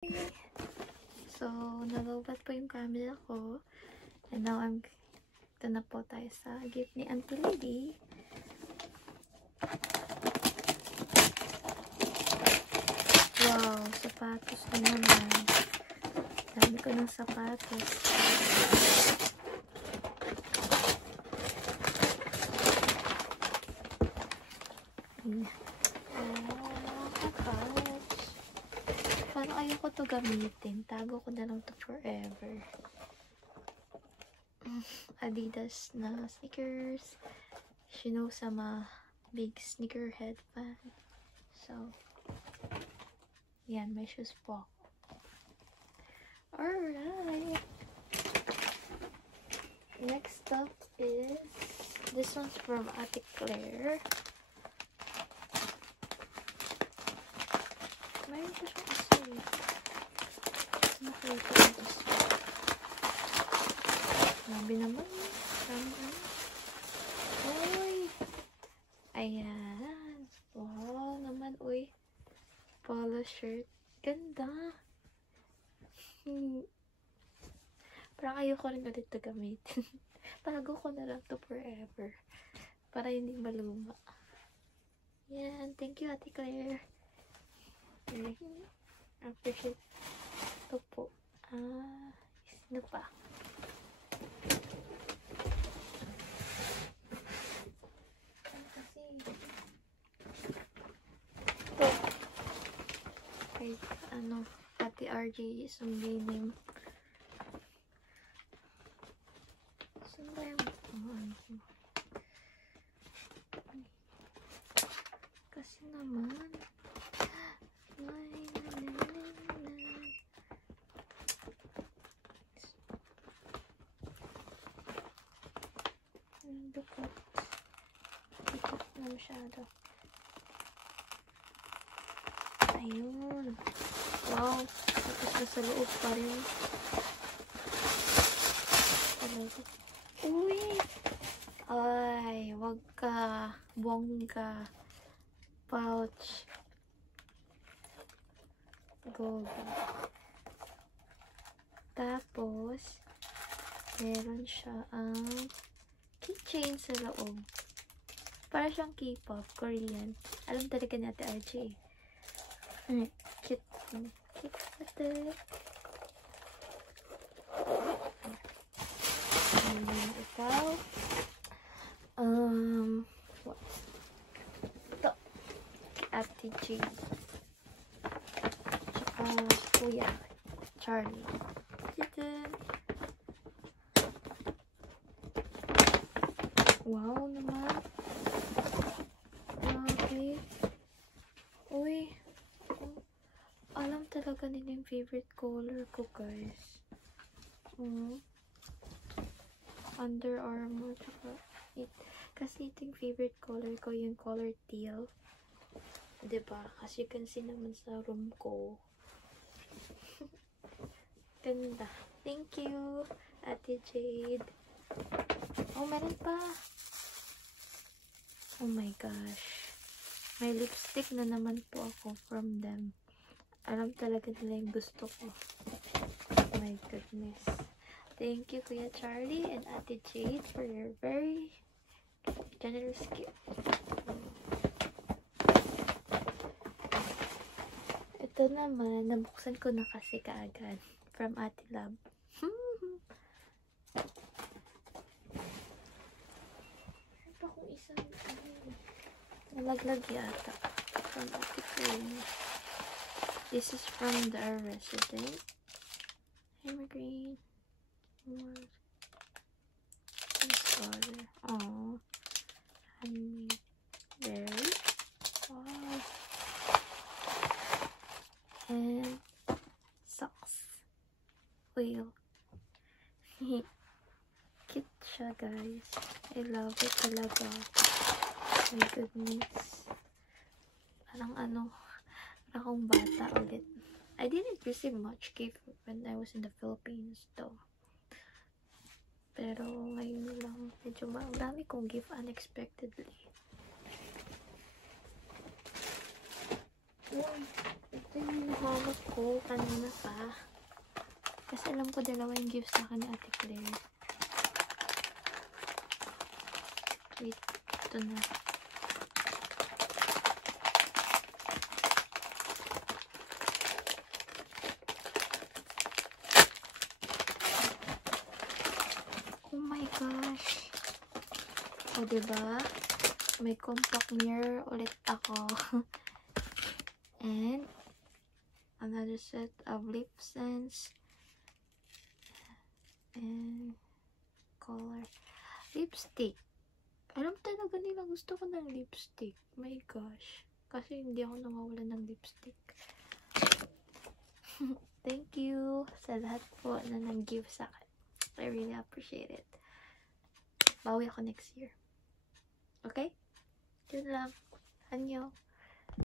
So, nalobat po yung camera ko. And now, ito na po tayo sa gift ni Auntie Lady. Wow, sapatos na naman. Dami ko ng sapatos. Parang ayoko to gamitin. Tago ko na lang to forever. Adidas na sneakers. You know, sama big sneakerhead fan. So, yan, may shoes po. Alright. Next up is, this one's from Ate Claire. Mayroon ko siyang isa eh. Nakita ko isa. Sabi naman. Uy! Ayan. Wow naman, uy. Polo shirt. Ganda. Parang ayoko rin ulit ito gamitin. Tago ko na lang to forever. Para hindi maluma. Yan. Thank you, Ate Claire. Appreciate ito po. Ano pa? Ito. Kay, Ate RJ, sumbi name. Sumbi mo. Kasi naman, dukot. Dukot na masyado. Ayun. Wow. Tapos nasa loob pa rin. Uy! Ay, wag ka. Bongga. Pouch. Gold. Tapos, meron siya ang keychain sa loob. Para siyang K-pop, Korean. Alam talaga ni Ate RJ. Cute. Cute ate. And ikaw. What? Ito. Ate Jade. Tsaka, Kuya. Charlie. Dito. Wow naman. Okay. Uy. Alam talaga nila yung favorite color ko, guys. Under Armour. Tsaka, kasi ito yung favorite color ko, yung color teal. Diba? As you can see naman sa room ko. Ganda. Thank you, Ate Jade. Oh, meron pa. Oh my gosh. May lipstick na naman po ako from them. Alam talaga nila yung gusto ko. Oh my goodness. Thank you, Kuya Charlie and Ate Jade, for your very generous gift. Ito naman, nabuksan ko na kasi kaagad. From Ate Love. Meron pa akong isang nalaglag yata. From Ate Claire. This is from the resident. Evergreen. More. This color. Aww. Honey. Berry. Wow. And socks. Whale. Cute siya, guys. I love it talaga. My goodness. Parang akong bata ulit. I didn't receive much gift when I was in the Philippines though. Pero ngayon lang, medyo marami kong gift unexpectedly. Uy, ito yung hinahanap ko kanina pa. Kasi alam ko dalawa yung gift sa akin ni Ate Claire. Wait, ito na. Oh my gosh. O, diba? May compact mirror ulit ako. And another set of lip scents. And color. Lipstick. Alam talaga nila gusto ko ng lipstick. My gosh. Kasi hindi ako nawawalan ng lipstick. Thank you sa lahat po na nag-give sa akin. I really appreciate it. Bawi ako next year. Okay? Yun lang. Annyeong.